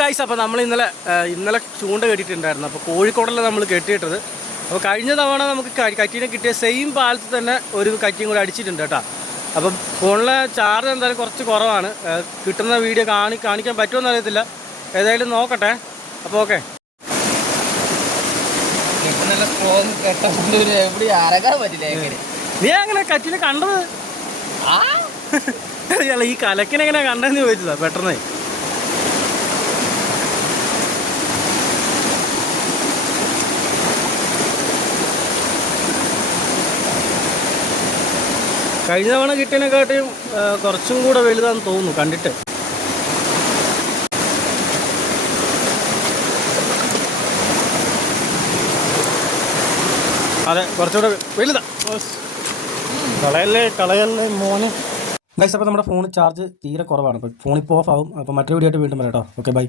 Guys, അപ്പോൾ നമ്മൾ ഇന്നലെ ചൂണ്ട കെട്ടിയിട്ടുണ്ടായിരുന്നു. അപ്പോൾ കോഴിക്കോടല്ല നമ്മൾ കെട്ടിയിട്ടത്. അപ്പോൾ കഴിഞ്ഞ തവണ നമുക്ക് കറ്റീനെ കിട്ടിയ സെയിം പാലത്ത് തന്നെ ഒരു കറ്റിയും കൂടി അടിച്ചിട്ടുണ്ട് കേട്ടോ. അപ്പം ഫോണിലെ ചാർജ് എന്തായാലും കുറച്ച് കുറവാണ്. കിട്ടുന്ന വീഡിയോ കാണിക്കാൻ പറ്റുമെന്ന് അറിയത്തില്ല. ഏതായാലും നോക്കട്ടെ. അപ്പോൾ ഓക്കെ, നീ അങ്ങനെ കറ്റിനെ കണ്ടത്? ഈ കലക്കിനെങ്ങനെ കണ്ടെന്ന് ചോദിച്ചതാ പെട്ടെന്ന്. കഴിഞ്ഞ തവണ കിട്ടിയതിനെക്കാട്ടിയും കുറച്ചും കൂടെ വലുതാണെന്ന് തോന്നുന്നു കണ്ടിട്ട്. അതെ, കുറച്ചുകൂടെ വലുതാ. കളയല്ലേ മോനെ. ഗൈസ്, അപ്പോൾ നമ്മുടെ ഫോൺ ചാർജ് തീരെ കുറവാണ്. അപ്പോൾ ഫോണിപ്പോൾ ഓഫ് ആവും. അപ്പോൾ മറ്റൊരു വീഡിയോ ആയിട്ട് വീണ്ടും വരാം കേട്ടോ. Okay, by.